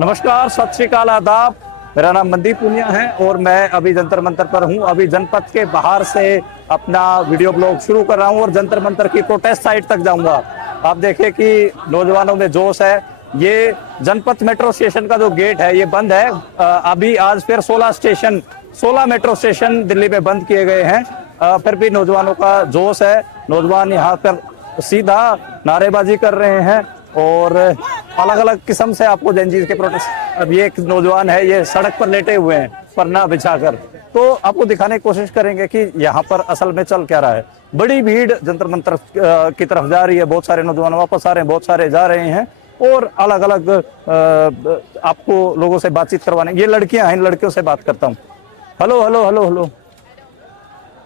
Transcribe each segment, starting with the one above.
नमस्कार, सत श्री अकाल, आदाब। मेरा नाम मनदीप पुनिया है और मैं अभी जंतर मंतर पर हूं। अभी जनपद के बाहर से अपना वीडियो ब्लॉग शुरू कर रहा हूं और जंतर मंतर की प्रोटेस्ट साइट तक जाऊंगा। आप देखें कि नौजवानों में जोश है। ये जनपद मेट्रो स्टेशन का जो गेट है ये बंद है। अभी आज फिर 16 मेट्रो स्टेशन दिल्ली में बंद किए गए हैं। फिर भी नौजवानों का जोश है। नौजवान यहाँ पर सीधा नारेबाजी कर रहे हैं और अलग अलग किस्म से आपको जेनजीज के प्रोटेस्ट। अब ये एक नौजवान है, ये सड़क पर लेटे हुए हैं पन्ना बिछाकर, तो आपको दिखाने की कोशिश करेंगे कि यहाँ पर असल में चल क्या रहा है। बड़ी भीड़ जंतर मंतर की तरफ जा रही है। बहुत सारे नौजवान वापस आ रहे हैं, बहुत सारे जा रहे हैं और अलग अलग आपको लोगों से बातचीत करवाने। ये लड़कियां हैं, इन लड़कियों से बात करता हूँ। हेलो हेलो हेलो हेलो,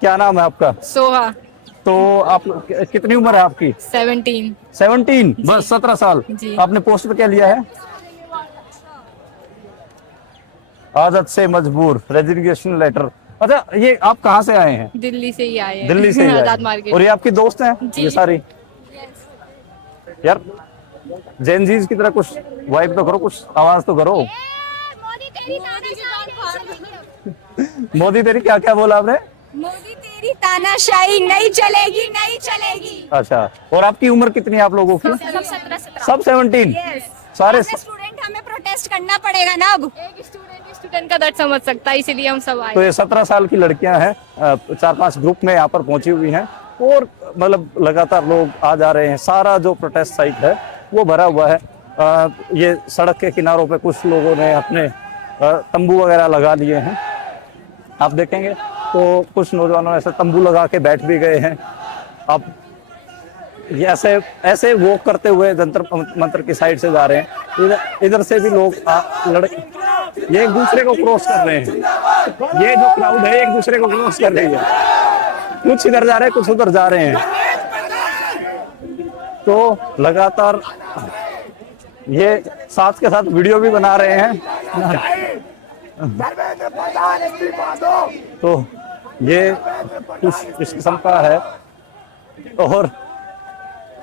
क्या नाम है आपका? सोहा। तो आप कितनी उम्र है आपकी? 17। बस 17 साल। आपने पोस्टर क्या लिया है? आदत से मजबूर, रेजिग्नेशन लेटर। अच्छा, ये आप कहाँ से आए हैं? दिल्ली से ही आए हैं। दिल्ली से ही आजाद आए। मार्केट। और ये आपकी दोस्त हैं ये सारी? यार जेनजीज की तरह कुछ वाइब तो करो, कुछ आवाज तो करो। मोदी तेरी क्या क्या बोला आपने? मोदी तेरी तानाशाही नहीं चलेगी, नहीं चलेगी। अच्छा, और आपकी उम्र कितनी है आप लोगों की? सब 17। सारे स्टूडेंट, हमें प्रोटेस्ट करना पड़ेगा ना अब। एक स्टूडेंट का दर्द समझ सकता है, इसीलिए हम सब आए। तो ये 17 साल की लड़कियां हैं, 4-5 ग्रुप में यहाँ पर पहुंची हुई हैं और मतलब लगातार लोग आ जा रहे हैं। सारा जो प्रोटेस्ट साइट है वो भरा हुआ है। ये सड़क के किनारों पे कुछ लोगों ने अपने तंबू वगैरह लगा लिए हैं। आप देखेंगे तो कुछ नौजवानों ऐसे तंबू लगा के बैठ भी गए हैं। अब ये ऐसे वॉक करते हुए जंतर मंतर की साइड से जा रहे हैं। इधर से भी लोग ये एक दूसरे को क्रॉस कर रहे हैं। ये जो क्राउड है एक दूसरे को क्रॉस कर रही है। कुछ इधर जा रहे हैं, कुछ उधर जा रहे हैं। तो लगातार ये साथ के साथ वीडियो भी बना रहे हैं। तो ये कुछ इस किस्म का है। और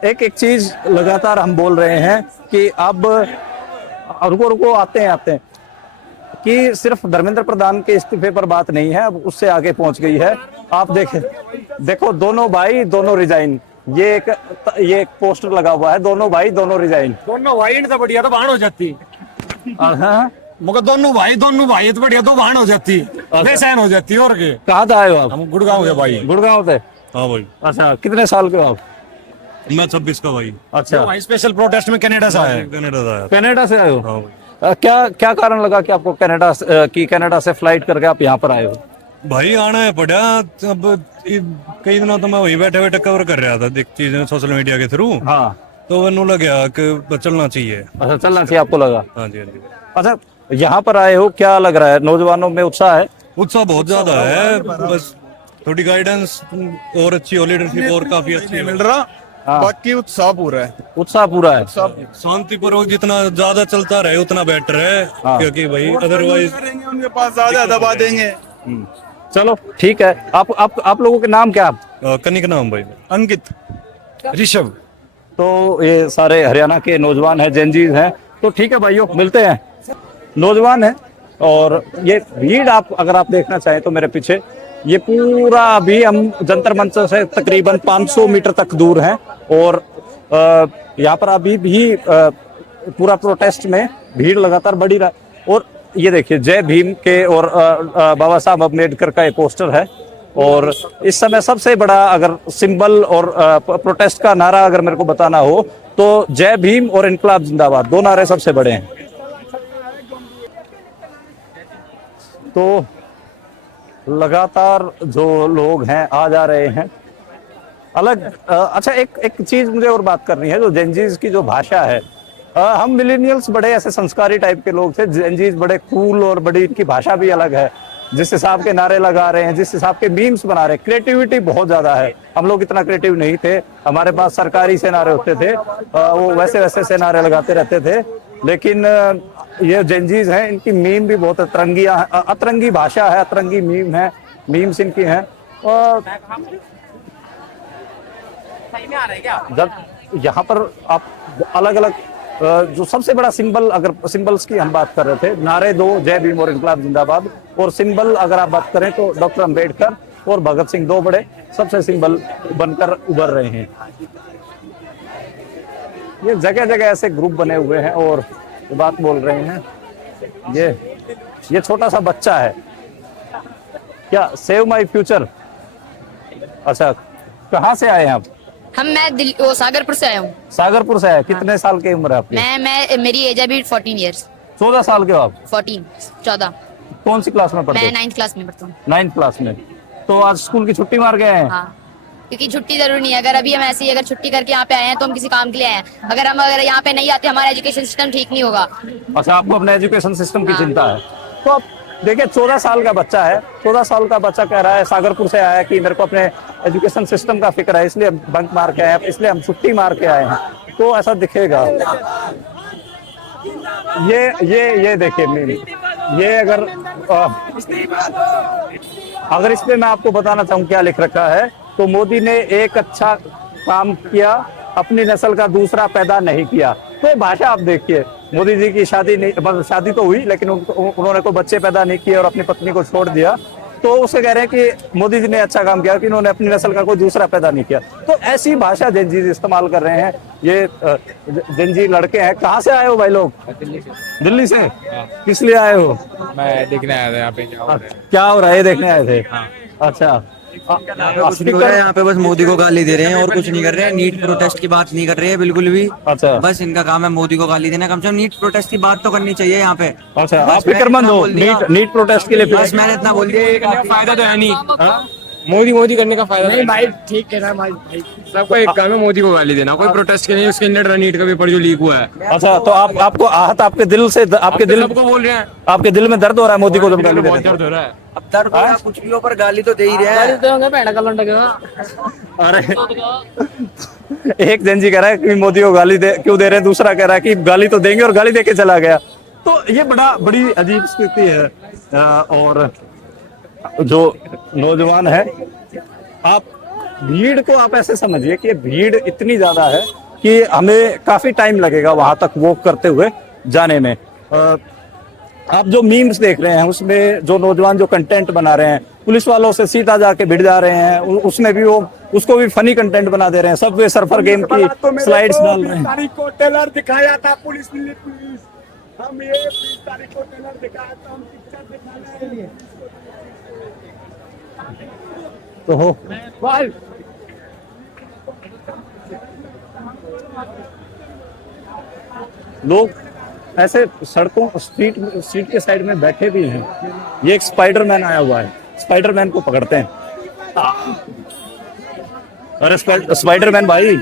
एक चीज लगातार हम बोल रहे हैं कि अब रुको आते हैं कि सिर्फ धर्मेंद्र प्रधान के इस्तीफे पर बात नहीं है, अब उससे आगे पहुंच गई है। आप देखो दोनों भाई दोनों रिजाइन। ये एक पोस्टर लगा हुआ है, दोनों भाई दोनों रिजाइन। दोनों भाई तो बढ़िया तो भाण हो जाती। हाँ, मगर दोनों भाई तो बढ़िया तो भाण हो जाती, बेचैन हो जाती। और के कहाँ से आए हो आप? हम गुड़गांव के भाई। गुड़गांव से? हाँ भाई। अच्छा, कितने साल के हो आप? मैं 26 का भाई। अच्छा, भाई स्पेशल प्रोटेस्ट में कनाडा से आया। कनाडा से आए हो? हाँ भाई। क्या कारण लगा कि आपको कनाडा से फ्लाइट करके आप यहाँ पर आए हो? भाई आना है पड़ा। अब कई दिनों तो मैं वही बैठे बैठे कवर कर रहा था चीजें सोशल मीडिया के थ्रू। हाँ, तो मैंने लगा कि चलना चाहिए। अच्छा, चलना चाहिए आपको लगा? हाँ जी, हाँ जी। अच्छा, यहाँ पर आए हो, क्या लग रहा है? नौजवानों में उत्साह है? उत्साह बहुत ज्यादा है। बस थोड़ी गाइडेंस और अच्छी हो, लीडरशिप और काफी अच्छी मिल रहा। बाकी उत्साह पूरा है। उत्साह पूरा है। शांतिपूर्वक जितना ज्यादा चलता रहे उतना बेटर है। क्योंकि भाई अदरवाइज उनके पास ज्यादा दबा देंगे। चलो ठीक है। आप लोगों के नाम क्या? कनिक नाम भाई। अंकित, ऋषभ। तो ये सारे हरियाणा के नौजवान हैं, जेनजीज हैं। तो ठीक है भाइयों, मिलते हैं। नौजवान है और ये भीड़ अगर आप देखना चाहें तो मेरे पीछे ये पूरा अभी हम जंतर मंतर से तकरीबन 500 मीटर तक दूर हैं और यहाँ पर अभी भी पूरा प्रोटेस्ट में भीड़ लगातार बढ़ी रहा है। और ये देखिए जय भीम के और बाबा साहब अम्बेडकर का ये पोस्टर है। और इस समय सबसे बड़ा अगर सिंबल और प्रोटेस्ट का नारा अगर मेरे को बताना हो तो जय भीम और इनकलाब जिंदाबाद, दो नारे सबसे बड़े हैं। तो लगातार जो लोग हैं आ जा रहे हैं अलग। अच्छा, एक चीज मुझे और बात करनी है। जो जेनजीज की जो भाषा है, हम मिलेनियल्स बड़े ऐसे संस्कारी टाइप के लोग थे, जेनजीज बड़े कूल और बड़ी इनकी भाषा भी अलग है। जिस हिसाब के नारे लगा रहे हैं, जिस हिसाब के मीम्स बना रहे हैं, क्रिएटिविटी बहुत ज्यादा है। हम लोग इतना क्रिएटिव नहीं थे। हमारे पास सरकारी से नारे होते थे, वो वैसे से नारे लगाते रहते थे। लेकिन ये जेनजीज हैं, इनकी मीम भी बहुत अतरंगी भाषा है, अतरंगी मीम है, मीम्स इनकी हैं। और जब यहाँ पर आप अलग अलग जो सबसे बड़ा सिंबल, अगर सिंबल्स की हम बात कर रहे थे, नारे दो, जय भीम और इनकलाब जिंदाबाद, और सिंबल अगर आप बात करें तो डॉक्टर अंबेडकर और भगत सिंह, दो बड़े सबसे सिंबल बनकर उभर रहे हैं। ये जगह जगह ऐसे ग्रुप बने हुए हैं और बात बोल रहे हैं। ये छोटा सा बच्चा है क्या, सेव माई फ्यूचर। अच्छा, कहाँ से आए हैं आप? मैं सागरपुर से आया हूँ। सागरपुर से आए। कितने साल की उम्र है आपकी? मैं मेरी एज अभी 14 इयर्स। 14 साल के हो आप? 14। कौन सी क्लास में पढ़ते मैं हो? 9th क्लास में पढ़ता हूँ। 9th क्लास में। तो आज स्कूल की छुट्टी मार गए हैं? हाँ, क्योंकि छुट्टी जरूरी नहीं है। अगर अभी हम ऐसे ही अगर छुट्टी करके यहाँ पे आए हैं तो हम किसी काम के लिए आए हैं। अगर यहाँ पे नहीं आते हमारा एजुकेशन सिस्टम ठीक नहीं होगा। अच्छा, आपको अपने एजुकेशन सिस्टम की चिंता है। तो आप देखिए, 14 साल का बच्चा है, 14 साल का बच्चा कह रहा है सागरपुर से आया कि मेरे को अपने एजुकेशन सिस्टम का फिक्र है, इसलिए बंक मार के आए हैं, इसलिए हम छुट्टी मार के आए हैं। तो ऐसा दिखेगा। ये देखिए मीम, ये अगर इस पे मैं आपको बताना चाहूँ क्या लिख रखा है, तो मोदी ने एक अच्छा काम किया, अपनी नस्ल का दूसरा पैदा नहीं किया। तो भाषा आप देखिए, मोदी जी की शादी नहीं, मतलब शादी तो हुई लेकिन उन्होंने कोई बच्चे पैदा नहीं किए और अपनी पत्नी को छोड़ दिया। तो उसे कह रहे हैं कि मोदी जी ने अच्छा काम किया कि उन्होंने अपनी नस्ल का कोई दूसरा पैदा नहीं किया। तो ऐसी भाषा जेन जी इस्तेमाल कर रहे हैं। ये जेन जी लड़के हैं। कहाँ से आए हो भाई लोग? दिल्ली से। किस लिए आए हो? मैं देखने आया था यहाँ पे क्या हो रहा है, ये देखने आए थे। अच्छा, कुछ नहीं हो रहा है यहाँ पे, बस मोदी को गाली दे रहे हैं और कुछ नहीं कर रहे हैं। नीट प्रोटेस्ट की बात नहीं कर रहे हैं बिल्कुल भी। अच्छा, बस इनका काम है मोदी को गाली देना। कम से कम नीट प्रोटेस्ट की बात तो करनी चाहिए यहाँ पे। अच्छा, आप फिक्रमंद हो नीट प्रोटेस्ट के लिए? बस मैंने इतना बोल दिया, फायदा तो है नहीं। मोदी करने का फायदा नहीं भाई। ठीक है ना भाई, सबको एक काम है मोदी को गाली देना। कोई प्रोटेस्ट के नहीं, उसके अंदर नीट का पेपर जो लीक हुआ है। अच्छा, तो आपको आहत आपके दिल से, आपके दिल सबको बोल रहे हैं, आपके दिल में दर्द हो रहा है मोदी को जब गाली दे बहुत रहे दर्द हो रहा है। अब दर्द हो रहा है, कुछ भी हो पर गाली तो दे ही रहे हैं। अरे एक जन जी कह रहा है कि मोदी को गाली क्यों दे रहे हैं, दूसरा कह रहा है कि गाली तो देंगे और गाली देके चला गया। तो ये बड़ी अजीब स्थिति है। और जो नौजवान है, आप भीड़ को आप ऐसे समझिए कि भीड़ इतनी ज्यादा है कि हमें काफी टाइम लगेगा वहां तक वॉक करते हुए जाने में। आप जो मीम्स देख रहे हैं उसमें जो नौजवान जो कंटेंट बना रहे हैं, पुलिस वालों से सीधा जाके भिड़ जा रहे हैं, उसमें भी उसको भी फनी कंटेंट बना दे रहे हैं। सबवे सर्फर गेम की स्लाइड्स डाल रहे हैं। तारीख को टेलर दिखाया था पुलिस ने, हम ये 20 तारीख को टेलर दिखाया था, हम पिक्चर दिखा रहे हैं। तो हो लोग ऐसे सड़कों स्ट्रीट के साइड में बैठे भी हैं। ये एक स्पाइडरमैन आया हुआ है, स्पाइडरमैन को पकड़ते हैं। अरे स्पाइडरमैन भाई,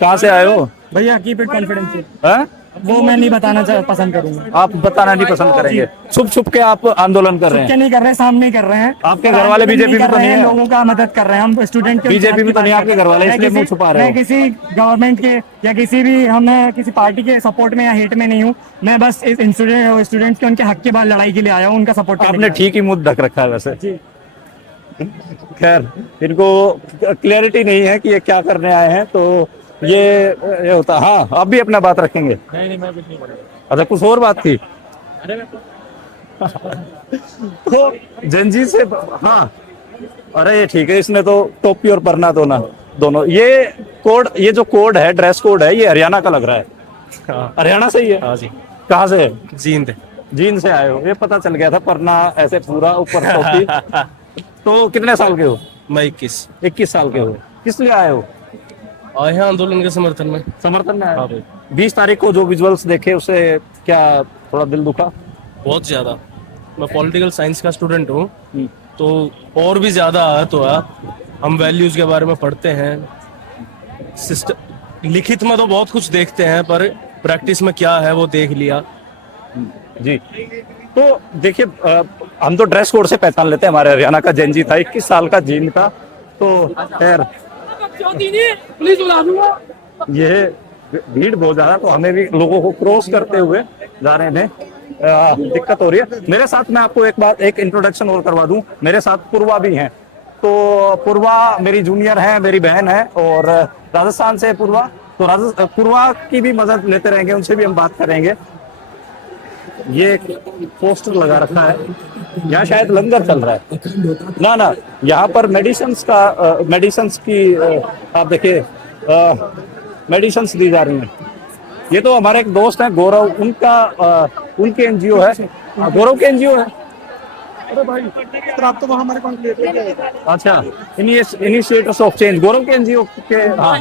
कहाँ से आए हो भैया? Keep it confidential. हाँ? वो मैं नहीं बताना पसंद करूंगा। आप बताना नहीं पसंद करेंगे? छुप के आप आंदोलन कर रहे हैं? क्या नहीं कर रहे, सामने कर रहे हैं। आपके घर वाले बीजेपी में तो नहीं है? लोगों का मदद कर रहे हैं हम, स्टूडेंट के। बीजेपी में तो नहीं आपके घर वाले, इसलिए मुंह छुपा रहे मैं किसी गवर्नमेंट के या किसी पार्टी के सपोर्ट में या हेट में नहीं हूँ। मैं बस इस स्टूडेंट्स के उनके हक के बाद लड़ाई के लिए आया हूँ, उनका सपोर्ट। आपने ठीक ही मुंह ढक रखा है वैसे। खैर, इनको क्लैरिटी नहीं है कि ये क्या करने आए हैं, तो ये होता। हाँ, आप भी अपना बात रखेंगे? नहीं, मैं कुछ नहीं बोलूंगा। अच्छा, कुछ और बात थी? तो जंजी से, हाँ, अरे ये ठीक है, इसने तो टोपी और परना दोनों। ये जो कोड है, ड्रेस कोड है, ये हरियाणा का लग रहा है। हरियाणा से ही है? हाँ जी। कहाँ से है? जींद से आए हो? ये पता चल गया था, परना ऐसे पूरा ऊपर टोपी। तो कितने साल के हो? मैं 21 साल के हो। किस लिए आए हो? आए हैं आंदोलन के समर्थन में आए हो? 20 तारीख को जो विजुअल्स देखे, उससे क्या थोड़ा दिल दुखा? बहुत ज्यादा। मैं पॉलिटिकल साइंस का स्टूडेंट हूँ, तो और भी ज्यादा आहत हुआ। हम वैल्यूज के बारे में पढ़ते हैं, लिखित में तो बहुत कुछ देखते हैं, पर प्रैक्टिस में क्या है वो देख लिया जी। तो देखिए, हम तो ड्रेस कोड से पहचान लेते हैं। हमारे हरियाणा का जेनजी था, 21 साल का जीन था। तो खैर, ये भीड़ बहुत ज्यादा, तो हमें भी लोगों को क्रॉस करते हुए जाने में दिक्कत हो रही है। मेरे साथ, मैं आपको एक इंट्रोडक्शन और करवा दूं, मेरे साथ पूर्वा भी हैं। तो पूर्वा मेरी जूनियर है, मेरी बहन है, और राजस्थान से पूर्वा। तो राजस्थान पूर्वा की भी मदद लेते रहेंगे, उनसे भी हम बात करेंगे। ये एक पोस्टर लगा रखा है, यहाँ शायद लंगर चल रहा है ना ना, यहाँ पर मेडिसिन्स की आप देखिए मेडिसिन्स दी जा रही हैं। ये तो हमारे एक दोस्त हैं गौरव, उनके एनजीओ है, गौरव के एनजीओ है। अरे भाई तो आप तो वहाँ हमारे कौन लेते? अच्छा, इनिशिएटर्स ऑफ चेंज, गौरव के एनजीओ के। हाँ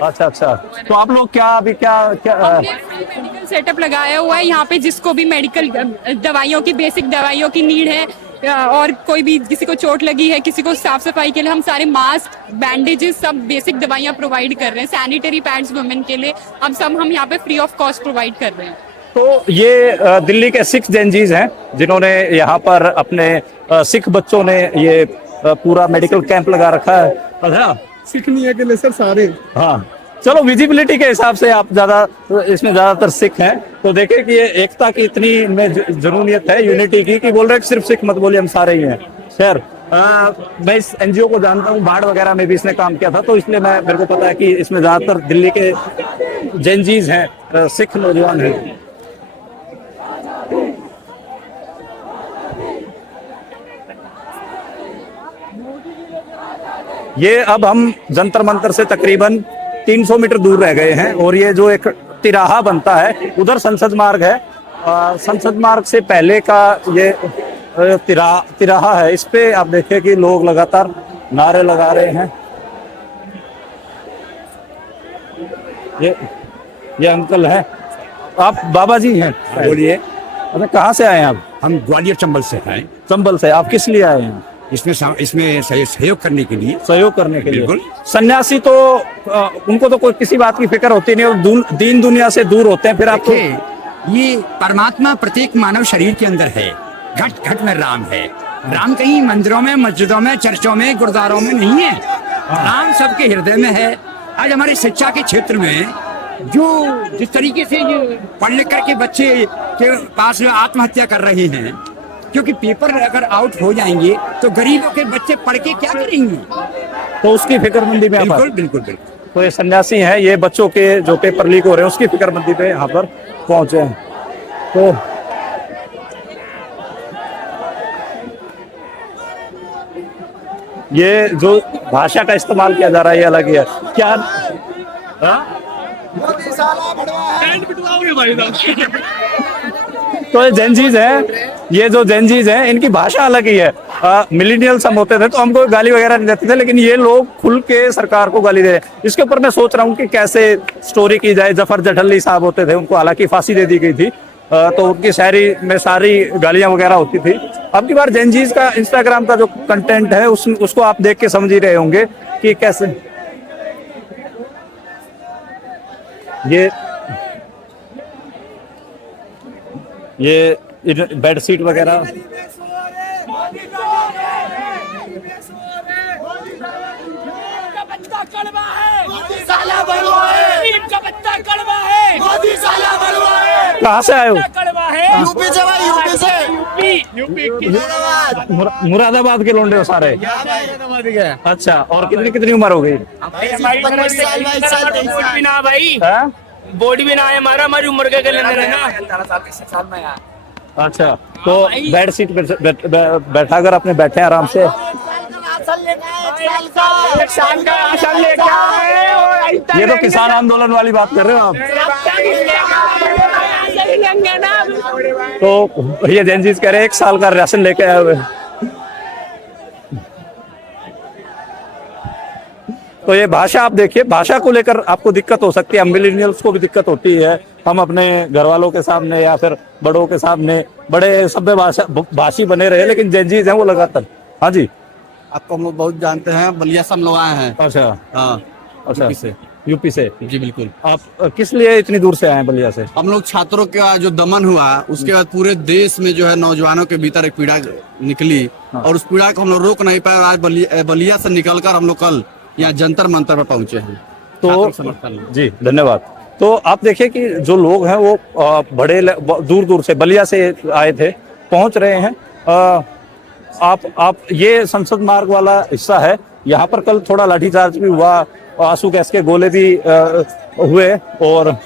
अच्छा अच्छा, तो आप लोग क्या मेडिकल सेटअप लगाया हुआ है यहाँ पे, जिसको भी मेडिकल दवाइयों की, बेसिक दवाइयों की नीड है, और कोई भी किसी को चोट लगी है, किसी को साफ सफाई के लिए, हम सारे मास्क, बैंडेजेस, सब बेसिक दवाइयाँ प्रोवाइड कर रहे हैं। सैनिटरी पैड्स वुमेन के लिए अब सब हम यहाँ पे फ्री ऑफ कॉस्ट प्रोवाइड कर रहे हैं। तो ये दिल्ली के 6 जेनजीज हैं जिन्होंने यहाँ पर अपने सिख बच्चों ने ये पूरा मेडिकल कैंप लगा रखा है। अच्छा, सिख नहीं है कि सर सारे। हाँ चलो, विजिबिलिटी के हिसाब से आप इसमें ज्यादातर सिख हैं, तो देखें कि ये एकता की इतनी इनमें जरूरियत है, यूनिटी की, कि बोल रहे सिर्फ सिख मत बोलिए, हम सारे ही हैं। खैर, मैं इस एनजीओ को जानता हूँ, बाढ़ वगैरह में भी इसने काम किया था, तो इसलिए मेरे को पता है कि इसमें ज्यादातर दिल्ली के जेनजीज हैं, सिख नौजवान हैं। ये अब हम जंतर मंतर से तकरीबन 300 मीटर दूर रह गए हैं, और ये जो एक तिराहा बनता है, उधर संसद मार्ग है, संसद मार्ग से पहले का ये तिराहा है। इस पे आप देखिए कि लोग लगातार नारे लगा रहे हैं। ये अंकल हैं, आप बाबा जी हैं? बोलिए। अरे कहाँ से आए हैं आप? हम ग्वालियर चंबल से हैं। चंबल से। आप किस लिए आए हैं? इसमें सहयोग करने के लिए। सहयोग करने के लिए। बिल्कुल। सन्यासी तो उनको तो कोई किसी बात की फिक्र होती नहीं, और दीन दुनिया से दूर होते हैं। फिर आप ये परमात्मा प्रत्येक मानव शरीर के अंदर है, घट घट में राम है। राम कहीं मंदिरों में, मस्जिदों में, चर्चों में, गुरुद्वारों में नहीं है, राम सबके हृदय में है। आज हमारे शिक्षा के क्षेत्र में जो जिस तरीके से पढ़ लिख करके बच्चे के पास आत्महत्या कर रहे हैं, क्योंकि पेपर अगर आउट हो जाएंगे तो गरीबों के बच्चे पढ़ के क्या करेंगे, तो उसकी फिक्रमंदी में बिल्कुल बिल्कुल बिल्कुल। तो ये सन्यासी हैं, ये बच्चों के जो पेपर लीक हो रहे हैं उसकी फिक्रमंदी पे यहाँ पर पहुंचे हैं। तो ये जो भाषा का इस्तेमाल किया जा रहा है ये अलग ही है। क्या तो ये जेनजीज हैं, ये जो जेनजीज हैं इनकी भाषा अलग ही है। मिलेनियल्स हम होते थे तो हमको गाली वगैरह नहीं देते थे, लेकिन ये लोग खुल के सरकार को गाली दे रहे हैं। इसके ऊपर मैं सोच रहा हूँ कि कैसे स्टोरी की जाए। जफर जठल्ली साहब होते थे, उनको हालांकि फांसी दे दी गई थी, तो उनकी शायरी में सारी गालियां वगैरह होती थी। अब की बार जेनजीज का इंस्टाग्राम का जो कंटेंट है उसको आप देख के समझ ही रहे होंगे कि कैसे ये बेड शीट वगैरह। कहाँ से आए हो? यूपी से भाई, यूपी से। मुरादाबाद के लोंडे हो सारे? अच्छा, और कितनी उम्र हो गई? बॉडी भी ना है हमारा, हमारी उम्र के अंदर है ना। अच्छा, तो बेड सीट बैठा कर अपने बैठे आराम से। ये तो किसान आंदोलन वाली बात कर रहे हो आप। तो ये जेनजीज कह रहे हैं 1 साल का राशन लेके आए हुए। तो ये भाषा आप देखिए, भाषा को लेकर आपको दिक्कत हो सकती है, मिलेनियल्स को भी दिक्कत होती है। हम अपने घर वालों के सामने या फिर बड़ों के सामने बड़े सभ्य भाषी बने रहे, लेकिन जेनजीज हैं वो लगातार। हाँ जी, आपको हम लोग बहुत जानते हैं, बलिया से हम लोग आए हैं। अच्छा हाँ, अच्छा, यूपी से। जी बिल्कुल। आप किस लिए इतनी दूर से आए हैं बलिया से? हम लोग छात्रों का जो दमन हुआ उसके बाद पूरे देश में जो है नौजवानों के भीतर एक पीड़ा निकली, और उस पीड़ा को हम लोग रोक नहीं पाए। आज बलिया से निकलकर हम लोग कल यहाँ जंतर मंतर पर पहुंचे हैं। तो जी धन्यवाद। तो आप देखिए कि जो लोग हैं वो बड़े दूर दूर से बलिया से आए थे, पहुंच रहे हैं। आप ये संसद मार्ग वाला हिस्सा है, यहाँ पर कल थोड़ा लाठीचार्ज भी हुआ, आंसू गैस के गोले भी हुए, और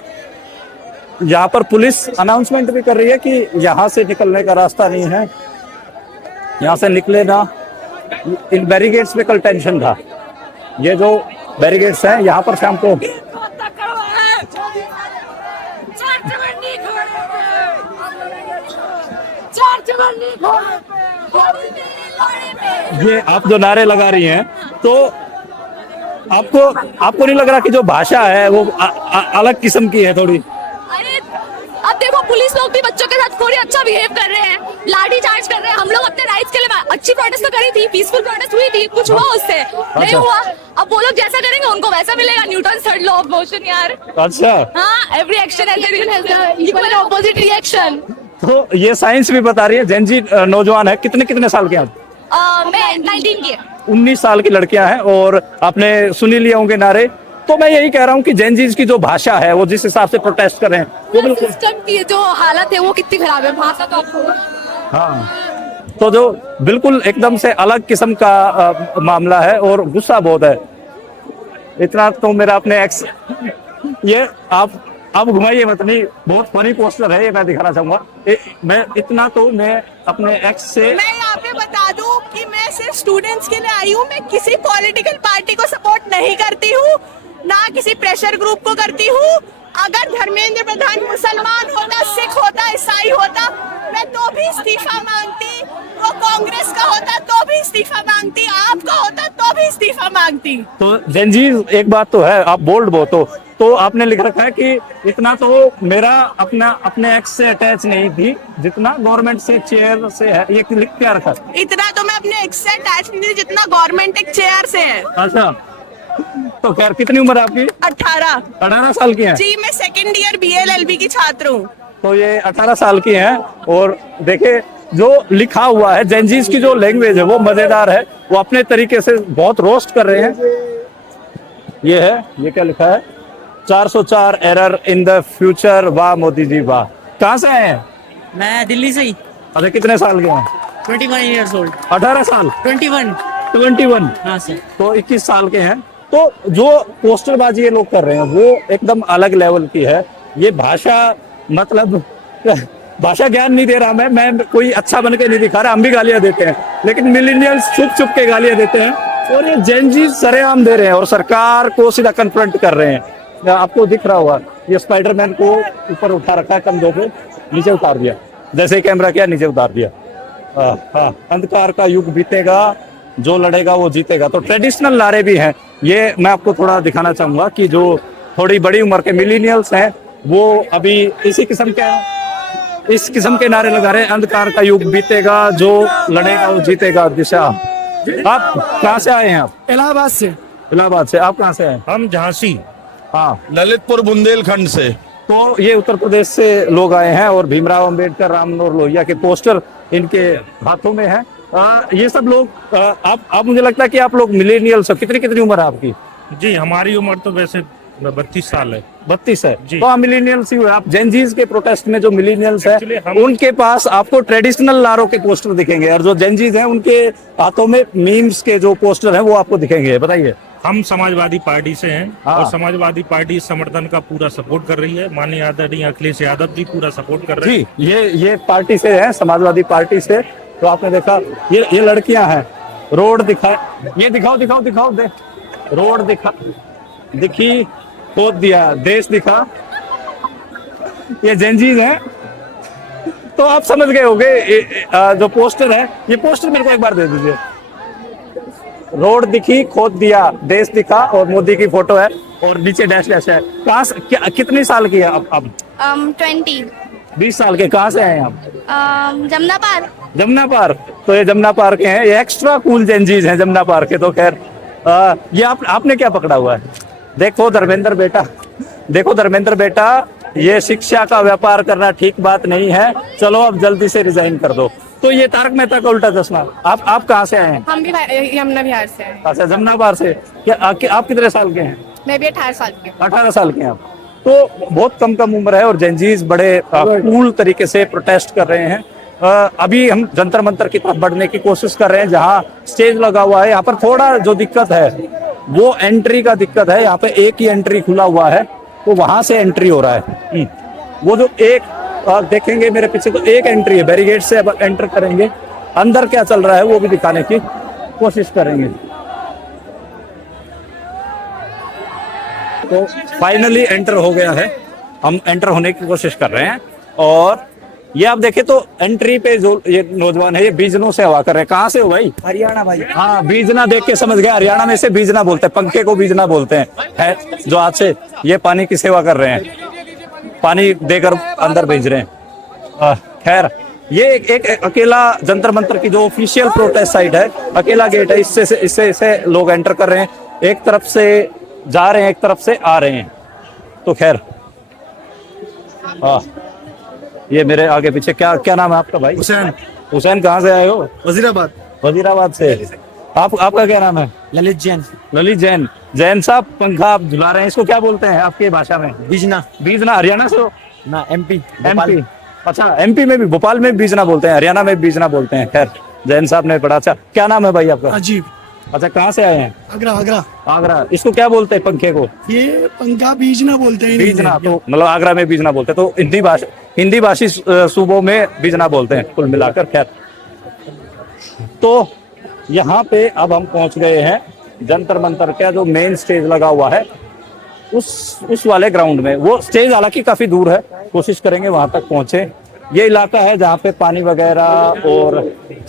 यहाँ पर पुलिस अनाउंसमेंट भी कर रही है कि यहाँ से निकलने का रास्ता नहीं है, यहाँ से निकले ना। इन बैरिकेड्स पे कल टेंशन था। ये जो बैरिकेड्स हैं यहाँ पर शाम को ये आप जो नारे लगा रही हैं, तो आपको नहीं लग रहा कि जो भाषा है वो अलग किस्म की है थोड़ी? अरे अब देखो, पुलिस लोग भी बच्चों के साथ थोड़ी अच्छा बिहेव कर रहे हैं, लाठी चार्ज कर रहे हैं। हम लोग अपने राइट्स के लिए अच्छी प्रोटेस्ट तो करी थी, पीसफुल प्रोटेस्ट हुई थी, कुछ हुआ उससे नहीं हुआ। अब वो लोग जैसा करेंगे उनको वैसा मिलेगा। Newton third law of motion यार। अच्छा, हाँ, every action has equal opposite reaction. तो ये साइंस भी बता रही है। जेनजी नौजवान है, कितने साल के हैं आप? मैं 19 की 19 साल की लड़कियां हैं, और आपने सुनी लिए होंगे नारे। तो मैं यही कह रहा हूँ कि जेनजीज की जो भाषा है, वो जिस हिसाब से प्रोटेस्ट कर रहे हैं, वो बिल्कुल सिस्टम की जो हालत है वो कितनी खराब है, भाषा तो आपको। हाँ, तो जो बिल्कुल एकदम से अलग किस्म का मामला है, और गुस्सा बहुत है। इतना तो मेरा अपने एक्स, ये आप घुमाइए मत, नहीं बहुत फनी पोस्टर है ये, मैं दिखाना चाहूंगा। मैं इतना तो मैं अपने एक्स से, मैं यहाँ पे बता दूं कि मैं सिर्फ स्टूडेंट्स के लिए आई हूँ। मैं किसी पॉलिटिकल पार्टी को सपोर्ट नहीं करती हूँ, ना किसी प्रेशर ग्रुप को करती हूँ। अगर धर्मेंद्र प्रधान मुसलमान होता, सिख होता, ईसाई होता, मैं तो भी इस्तीफा मांगती। वो कांग्रेस का होता तो भी इस्तीफा मांगती, आपका होता तो भी इस्तीफा मांगती। तो जेनजीज एक बात तो है, आप बोल्ड बहुत हो, तो आपने लिख रखा है कि इतना तो मेरा अपने एक्स से अटैच नहीं थी जितना गवर्नमेंट से चेयर से है। ये लिख क्या रखा? इतना तो मैं अपने एक्स से अटैच नहीं थी जितना गवर्नमेंट एक चेयर से है। अच्छा, तो खैर कितनी उम्र है आपकी? 18 साल की हैं? जी, मैं सेकंड ईयर BLLB की छात्र हूँ। तो ये 18 साल की हैं, और देखे जो लिखा हुआ है, जेनजीज की जो लैंग्वेज है वो मजेदार है। वो अपने तरीके से बहुत रोस्ट कर रहे हैं। ये है, ये क्या लिखा है? 404 एरर इन द फ्यूचर, वाह मोदी जी वाह। कहाँ से आए हैं? मैं दिल्ली से ही। अच्छा, कितने साल के हैं? 21 years old। 18 साल? 21। हाँ सर। तो 21 साल के हैं। तो जो पोस्टरबाजी ये लोग कर रहे हैं वो एकदम अलग लेवल की है। ये भाषा, मतलब भाषा ज्ञान नहीं दे रहा मैं कोई अच्छा बन के नहीं दिखा रहा। हम भी गालियां देते हैं, लेकिन मिलेनियल्स छुप के गालियां देते हैं, और ये जेनजी सरेआम दे रहे हैं और सरकार को सीधा कन्फ्रंट कर रहे हैं। आपको दिख रहा होगा, ये स्पाइडरमैन को ऊपर उठा रखा है, कंधों पे, नीचे उतार दिया, जैसे कैमरा किया नीचे उतार दिया। अंधकार का युग बीतेगा, जो लड़ेगा वो जीतेगा। तो ट्रेडिशनल नारे भी हैं। ये मैं आपको थोड़ा दिखाना चाहूंगा कि जो थोड़ी बड़ी उम्र के मिलेनियल्स हैं वो अभी इस किस्म के नारे लगा रहे हैं। अंधकार का युग बीतेगा, जो लड़ेगा वो जीतेगा। दिशा, आप कहाँ से आए हैं? आप इलाहाबाद से। आप कहाँ से आए? हम झांसी, हाँ, ललितपुर बुंदेलखंड से। तो ये उत्तर प्रदेश से लोग आए हैं, और भीमराव अंबेडकर, राम मनोहर लोहिया के पोस्टर इनके हाथों में है। ये सब लोग, आप मुझे लगता है कि आप लोग मिलेनियल्स हो। कितनी उम्र है आपकी? जी हमारी उम्र तो वैसे 32 साल है। 32 है जी। तो आप मिलेनियल्स ही हो। आप जेनजीज के प्रोटेस्ट में जो मिलेनियल्स है, Actually, उनके पास आपको ट्रेडिशनल नारों के पोस्टर दिखेंगे, और जो जेनजीज हैं उनके हाथों में मीम्स के जो पोस्टर हैं वो आपको दिखेंगे। बताइए। हम समाजवादी पार्टी से हैं, हाँ। और समाजवादी पार्टी समर्थन का पूरा सपोर्ट कर रही है। माननीय आदरणीय अखिलेश यादव जी पूरा सपोर्ट कर रहे हैं। जी, ये पार्टी से है, समाजवादी पार्टी से। तो आपने देखा, ये लड़कियां हैं, रोड दिखा, ये दिखाओ दे, रोड दिखी, खोद दिया, देश दिखा, ये जेनजीज हैं। तो आप समझ गए होंगे जो पोस्टर है, ये पोस्टर मेरे को एक बार दे दीजिए। रोड दिखी, खोद दिया, देश दिखा, और मोदी की फोटो है, और नीचे डैश है। कहाँ से, कितनी साल की है अब? 20। 20 साल के। कहाँ से आए हैं आप? जमुना पार्क। तो ये जमुना पार्क के हैं, ये एक्स्ट्रा कूल जेनजीज हैं जमुना पार्क के। तो खैर, ये आपने क्या पकड़ा हुआ है? देखो धर्मेंद्र बेटा, ये शिक्षा का व्यापार करना ठीक बात नहीं है। चलो अब जल्दी से रिजाइन कर दो। तो ये तारक मेहता का उल्टा चश्मा। आप कहाँ से आए हैं? हम भी यमुना विहार से हैं। अच्छा, जमुना पार्क से। क्या आप कितने साल के हैं? मैं भी 18 साल की। 18 साल के हैं आप। तो बहुत कम उम्र है, और जेनजीज बड़े कूल तरीके से प्रोटेस्ट कर रहे हैं। अभी हम जंतर मंतर की तरफ बढ़ने की कोशिश कर रहे हैं, जहाँ स्टेज लगा हुआ है। यहाँ पर थोड़ा जो दिक्कत है वो एंट्री का दिक्कत है। यहाँ पे एक ही एंट्री खुला हुआ है, तो वहां से एंट्री हो रहा है। वो जो एक देखेंगे मेरे पीछे, तो एक एंट्री है, बैरिकेड से अब एंटर करेंगे। अंदर क्या चल रहा है वो भी दिखाने की कोशिश करेंगे। तो फाइनली एंटर हो गया है, हम एंटर होने की कोशिश कर रहे हैं। और ये आप देखें तो एंट्री पे जो ये नौजवान है, ये बीजनों से हवा कर रहे हैं। कहाँ से हो भाई? हरियाणा भाई। हाँ, बीजना देख के समझ गए, हरियाणा में से बीजना बोलते हैं, पंखे को बीजना बोलते हैं। है जो आज से ये पानी की सेवा कर रहे हैं, पानी देकर अंदर भेज रहे हैं। खैर, ये एक अकेला जंतर मंतर की जो ऑफिशियल प्रोटेस्ट साइट है, अकेला गेट है, इससे लोग एंटर कर रहे हैं। एक तरफ से जा रहे हैं, एक तरफ से आ रहे हैं। तो खैर, ये मेरे आगे पीछे क्या नाम है आपका भाई? हुसैन। हुसैन, कहाँ से आए हो? वजीराबाद। वजीराबाद से। आपका क्या नाम है? ललित जैन। ललित जैन। जैन साहब, पंखा आप झुला रहे हैं, इसको क्या बोलते हैं आपकी भाषा में? बीजना। बीजना। हरियाणा से हो? ना, एमपी। अच्छा, एमपी में भी, भोपाल में भी बीजना बोलते हैं, हरियाणा में भी बीजना बोलते हैं। खैर, जैन साहब ने पढ़ा। अच्छा, क्या नाम है भाई आपका? अजीब। अच्छा, कहाँ से आए हैं? आगरा। आगरा। इसको क्या बोलते हैं पंखे को? ये पंखा बीजना बोलते हैं। बीजना, तो मतलब आगरा में बीजना बोलते हैं, तो हिंदी भाषी सूबों में बीजना बोलते हैं कुल मिलाकर। खैर, तो यहाँ पे अब हम पहुंच गए हैं जंतर मंतर का जो मेन स्टेज लगा हुआ है, उस वाले ग्राउंड में। वो स्टेज हालांकि काफी दूर है, कोशिश करेंगे वहां तक पहुंचे। ये इलाका है जहाँ पे पानी वगैरह और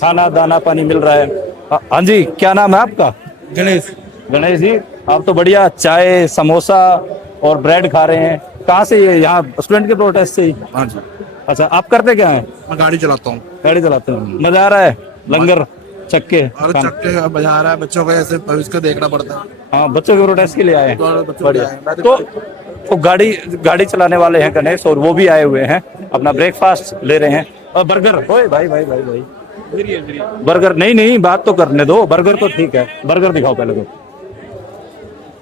खाना दाना पानी मिल रहा है। हाँ जी, क्या नाम है आपका? गणेश। गणेश जी, आप तो बढ़िया चाय समोसा और ब्रेड खा रहे हैं। कहाँ से? ये यहाँ स्टूडेंट के प्रोटेस्ट से ही? हाँ जी। अच्छा, आप करते क्या हैं? मैं गाड़ी चलाता हूँ। गाड़ी चलाते हैं। मजा आ रहा है? लंगर चक्के और चक्के बजा रहा है, बच्चों को ऐसे भविष्य को देखना पड़ता है। हाँ, बच्चों के प्रोटेस्ट के लिए आए हैं। बढ़िया। तो तो गाड़ी चलाने वाले हैं गणेश, और वो भी आए हुए हैं, अपना ब्रेकफास्ट ले रहे हैं। और बर्गर, ओए भाई भाई भाई भाई, बर्गर नहीं, बात तो करने दो। बर्गर तो ठीक है, बर्गर दिखाओ पहले तो।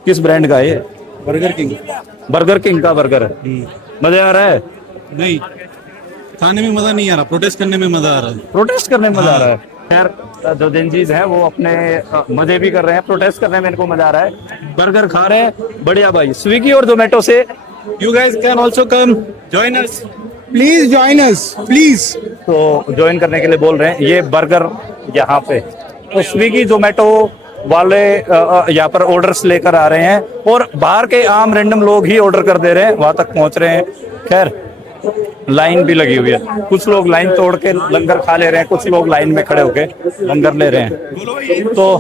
किस ब्रांड का है ये? Burger king. बर्गर किंग का बर्गर है। मजा आ रहा है? नहीं, खाने में मजा नहीं आ रहा, प्रोटेस्ट करने में मजा आ रहा है। प्रोटेस्ट करने में मजा आ रहा है। खैर, जो जेनजीज हैं वो अपने मजे भी कर रहे हैं, प्रोटेस्ट करने में इनको मजा आ रहा है। बर्गर खा रहे हैं, बढ़िया भाई। स्विगी और जोमेटो से you guys can also come join us, please join us please. तो ज्वाइन करने के लिए बोल रहे हैं। ये बर्गर यहाँ पे तो स्विगी जोमेटो वाले यहाँ पर ऑर्डर्स लेकर आ रहे हैं, और बाहर के आम रैंडम लोग ही ऑर्डर कर दे रहे हैं, वहां तक पहुंच रहे हैं। खैर, लाइन भी लगी हुई है, कुछ लोग लाइन तोड़ के लंगर खा ले रहे हैं, कुछ लोग लाइन में खड़े होके लंगर ले रहे हैं। तो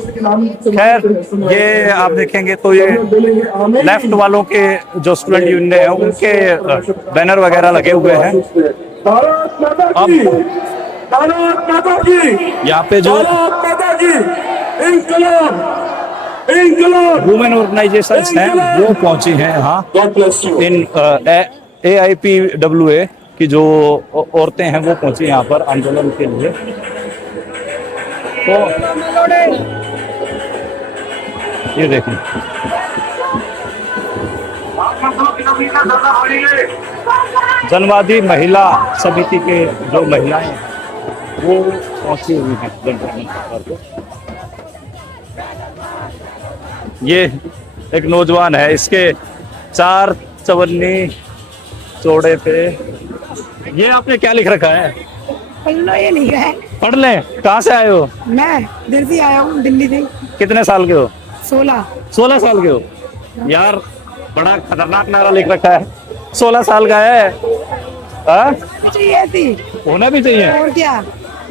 खैर, ये आप देखेंगे तो ये लेफ्ट वालों के जो स्टूडेंट यूनियन है उनके बैनर वगैरह लगे हुए हैं। अब यहाँ पे जो वुमेन ऑर्गेनाइजेशंस हैं वो पहुंची हैं यहाँ। इन AIPWA की जो औरतें हैं वो पहुंची यहाँ पर आंदोलन के लिए। तो ये देखिए, जनवादी महिला समिति के जो महिलाएं हैं वो पहुंची हुई हैं जंतर मंतर पर। ये एक नौजवान है, इसके 4 चवन्नी चौड़े पे ये आपने क्या लिख रखा है? ये लिखा है। पढ़ लें। कहाँ से आए हो? मैं दिल्ली से आया हूँ, दिल्ली से। कितने साल के हो? 16 साल के हो? यार, बड़ा खतरनाक नारा लिख रखा है। 16 साल का है। होना भी चाहिए, और क्या।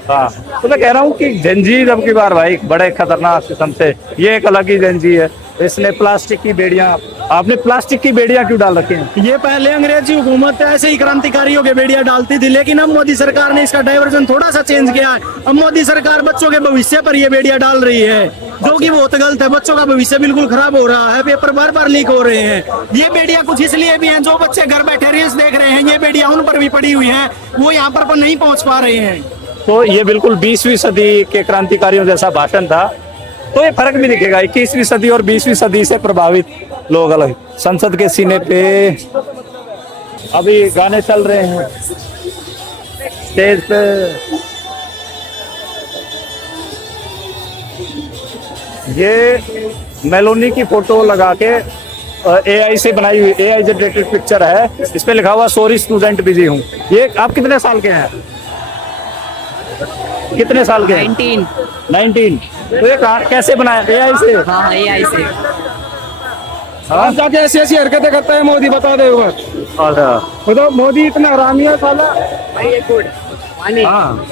हाँ, तो मैं कह रहा हूँ कि जेनजी अब की बार भाई बड़े खतरनाक किस्म से, ये एक अलग ही जेनजी है। इसने प्लास्टिक की बेड़ियां, आपने प्लास्टिक की बेड़ियां क्यों डाल रखी हैं? ये पहले अंग्रेजी हुकूमत ऐसे ही क्रांतिकारियों के बेड़ियां डालती थी, लेकिन अब मोदी सरकार ने इसका डाइवर्जन थोड़ा सा चेंज किया है। अब मोदी सरकार बच्चों के भविष्य पर ये बेड़ियां डाल रही है, जो कि बहुत गलत है। बच्चों का भविष्य बिल्कुल खराब हो रहा है, पेपर बार लीक हो रहे हैं। ये बेड़ियां कुछ इसलिए भी हैं, जो बच्चे घर बैठे रील्स देख रहे हैं, ये बेड़ियां उन पर भी पड़ी हुई हैं, वो यहाँ पर नहीं पहुँच पा रहे हैं। तो ये बिल्कुल 20वीं सदी के क्रांतिकारियों जैसा भाषण था। तो ये फर्क भी दिखेगा, 21वीं सदी और 20वीं सदी से प्रभावित लोग अलग। संसद के सीने पे अभी गाने चल रहे हैं, स्टेज पे ये मेलोनी की फोटो लगा के AI से बनाई हुई AI जनरेटेड पिक्चर है। इस पे लिखा हुआ सॉरी स्टूडेंट बिजी हूँ। ये आप कितने साल के हैं? कितने साल के हैं? 19। तो ये कैसे बनाया? AI से? हाँ AI से। हाँ? जाके ऐसी ऐसी हरकतें करता है मोदी, बता दे एक बार। अच्छा। मतलब मोदी इतना हरामी है साला। हाँ।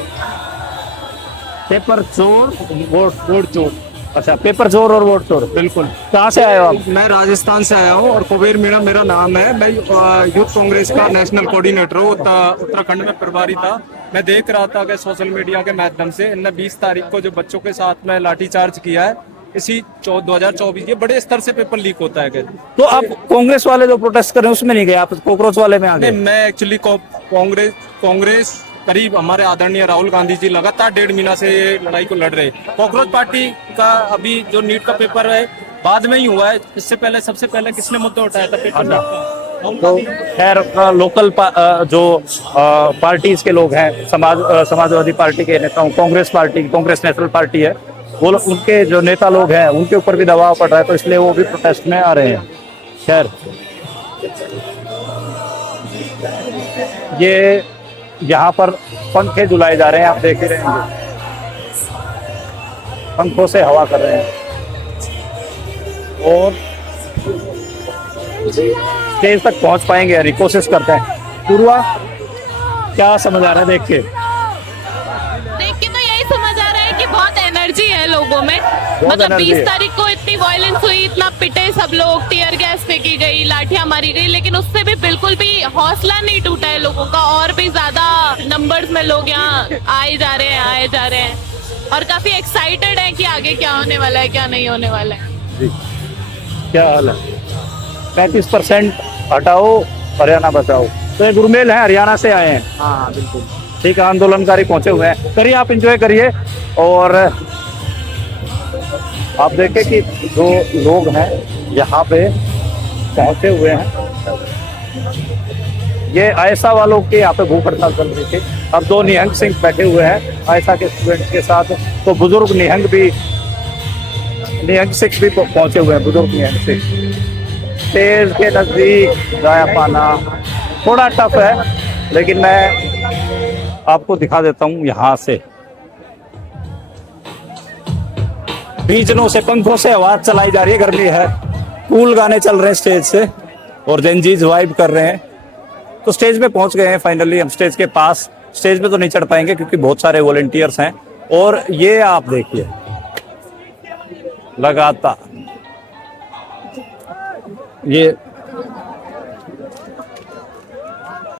पेपर चोर, वोट चोर। अच्छा, पेपर चोर और वोट चोर। बिल्कुल। कहाँ से आए हो आप? मैं राजस्थान से आया हूँ और कुबेर मीणा मेरा नाम है। मैं यूथ कांग्रेस का नेशनल कोऑर्डिनेटर हूँ। उत्तराखंड में प्रभारी था। मैं देख रहा था कि सोशल मीडिया के माध्यम से इनने 20 तारीख को जो बच्चों के साथ में लाठीचार्ज किया है, इसी 2024 ये बड़े स्तर से पेपर लीक होता है। तो आप कांग्रेस वाले जो प्रोटेस्ट कर रहे हैं उसमें नहीं गए, आप कॉकरोच वाले में आ गए? मैं एक्चुअली कांग्रेस करीब हमारे आदरणीय राहुल गांधी जी लगातार 1.5 महीना से ये लड़ाई को लड़ रहे हैं। कॉकरोच पार्टी का अभी जो नीट का पेपर है बाद में ही हुआ है। इससे पहले सबसे पहले किसने मुद्दा उठाया था पेपर का? तो खैर लोकल जो पार्टीज के लोग हैं, समाजवादी पार्टी के नेताओं, कांग्रेस नेशनल पार्टी है, वो उनके जो नेता लोग हैं उनके ऊपर भी दबाव पड़ रहा है, तो इसलिए वो भी प्रोटेस्ट में आ रहे हैं। खैर ये यहाँ पर पंखे झुलाए जा रहे हैं, आप देख ही रहे हैं, पंखों से हवा कर रहे हैं और स्टेज तक पहुंच पाएंगे यार, कोशिश करते हैं। पूर्वा क्या समझ आ रहा है देख के तो यही समझ आ रहा है कि बहुत एनर्जी है लोगों में। मतलब 20 तारीख को इतनी वायलेंस हुई, इतना पिटे सब लोग, टीयर गैस फेंकी गई, लाठियां मारी गई, लेकिन उससे भी बिल्कुल भी हौसला नहीं टूटा है लोगों का। और भी ज्यादा नंबर्स में लोग यहाँ आए जा रहे हैं और काफी एक्साइटेड है कि आगे क्या होने वाला है, क्या नहीं होने वाला है। क्या हाल है? 35% हटाओ हरियाणा बचाओ। तो ये गुरमेल है, हरियाणा से आए हैं। हाँ बिल्कुल ठीक है, आंदोलनकारी पहुंचे हुए हैं। करिए, आप एंजॉय करिए। और आप देखें कि जो लोग हैं यहाँ पे पहुंचे हुए हैं, ये आयसा वालों के यहाँ पे भूख हड़ताल चल रही थी। अब 2 निहंग सिंह बैठे हुए हैं आयसा के स्टूडेंट्स के साथ। तो बुजुर्ग निहंग सिंह भी पहुंचे हुए हैं। बुजुर्ग निहंग सिंह स्टेज के नजदीक जाया पाना थोड़ा टफ है, लेकिन मैं आपको दिखा देता हूँ यहाँ से। बीजनों से, पंखों से आवाज चलाई जा रही है, गर्मी है, कूल गाने चल रहे हैं स्टेज से और जेनजीज वाइब कर रहे हैं। तो स्टेज पे पहुंच गए हैं फाइनली हम स्टेज के पास। स्टेज पे तो नहीं चढ़ पाएंगे क्योंकि बहुत सारे वॉलंटियर्स हैं। और ये आप देखिए लगातार ये